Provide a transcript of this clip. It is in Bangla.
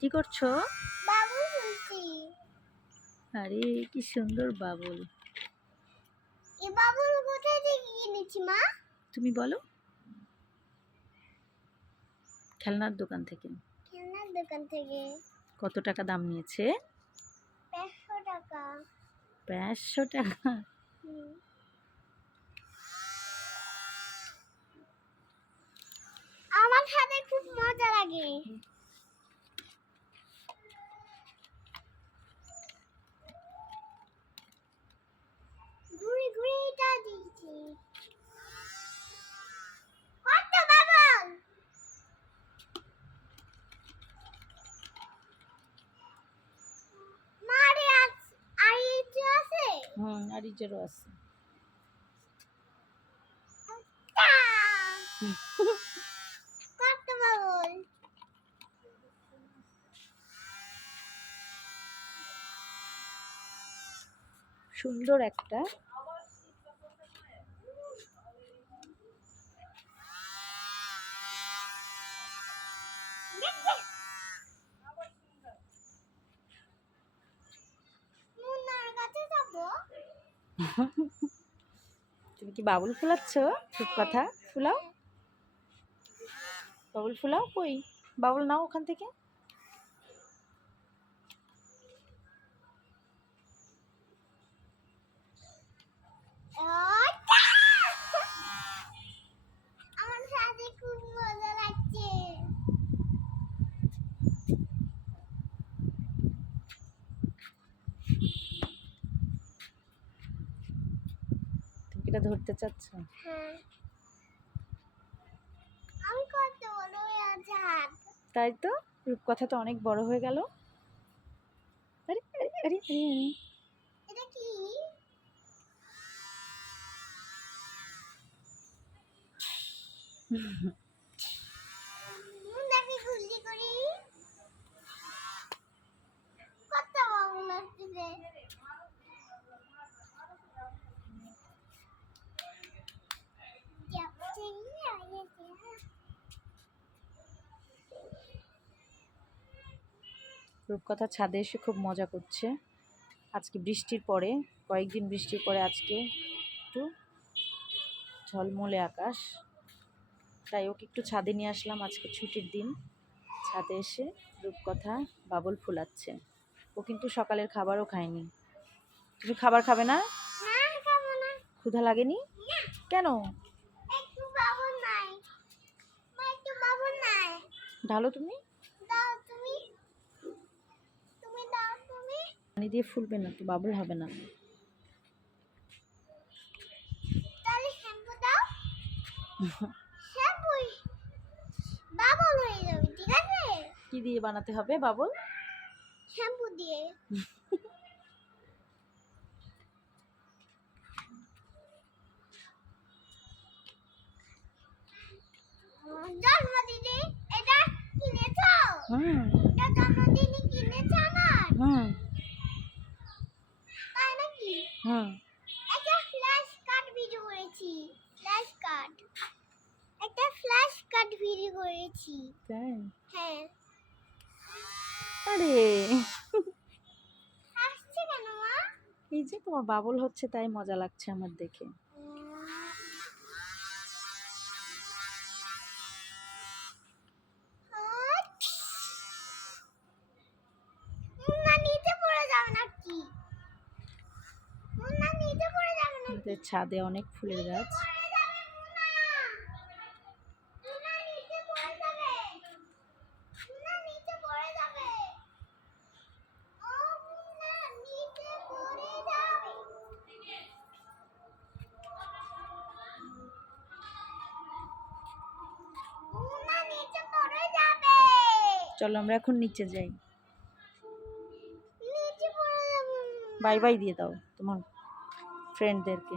কি করছো? বাবুল ফুলছি। আরে কি সুন্দর বাবুল। এই বাবুল কোথায় থেকে কিনেছি মা? তুমি বলো। খেলনার দোকান থেকে। খেলনার দোকান থেকে। কত টাকা দাম নিয়েছে? 500 টাকা। 500 টাকা? আমার হাতে খুব মজা লাগে। ঘুরে ঘুরে এটা দিয়েছি। কত বাবল? মারে আর এই যে আছে? আর ইজেরও আছে। কত বাবল? সুন্দর একটা। তুমি কি বাবুল ফুলাচ্ছ? রূপকথা ফুলাও। বাবুল ফুলাও। কই বাবুল নাও ওখান থেকে। আমার সাথে খুব মজা লাগছে। তুমি এটা ধরতে চাচ্ছ? হ্যাঁ। আমি কত বড় হয়ে আছে হাত। তাই তো, রূপকথা তো অনেক বড় হয়ে গেল। আরে আরে আরে আরে। এটা কি? মুন্ডাকে গুলি করি। কত বাবুল আসছে। রূপকথা ছাদে এসে খুব মজা করছে। আজকে বৃষ্টির পরে, কয়েকদিন বৃষ্টির পরে আজকে একটু ঝলমলে আকাশ, তাই ওকে একটু ছাদে নিয়ে আসলাম। আজকে ছুটির দিন। ছাদে এসে রূপকথা বাবুল ফুলাচ্ছে। ও কিন্তু সকালের খাবারও খায়নি। তুমি খাবার খাবে না? না খাবো না। ক্ষুধা লাগেনি? কেন? একটু বাবুল নাই। মা একটু বাবুল নাই। ঢালো তুমি। দাও তুমি। তুমি দাও তুমি। পানি দিয়ে ফুলবে না তো, বাবুল হবে না। তাহলে শ্যাম্পু দাও। শ্যাম্পু বাবুল হয়ে যাবে, ঠিক আছে? কি দিয়ে বানাতে হবে বাবুল? শ্যাম্পু দিয়ে। জন্মদিনে এটা কিনেছো? এটা জন্মদিনে কিনেছো আমার? তাই নাকি? একটা ফ্ল্যাশ কার্ড ভিডিও করেছি। Flash card. একটা ফ্ল্যাশ কার্ড ভিডিও করেছি। তাই? হ্যাঁ। আরে হাসছে কেন মা? এই যে তোমার বাবুল হচ্ছে তাই মজা লাগছে আমার দেখে। মুন্না নিচে পড়ে যাবে নাকি? মুন্না নিচে পড়ে যাবে নাকি? আমাদের ছাদে অনেক ফুলের গাছ। চলো আমরা এখন নিচে যাই। বাই বাই দিয়ে দাও তোমার ফ্রেন্ডদেরকে।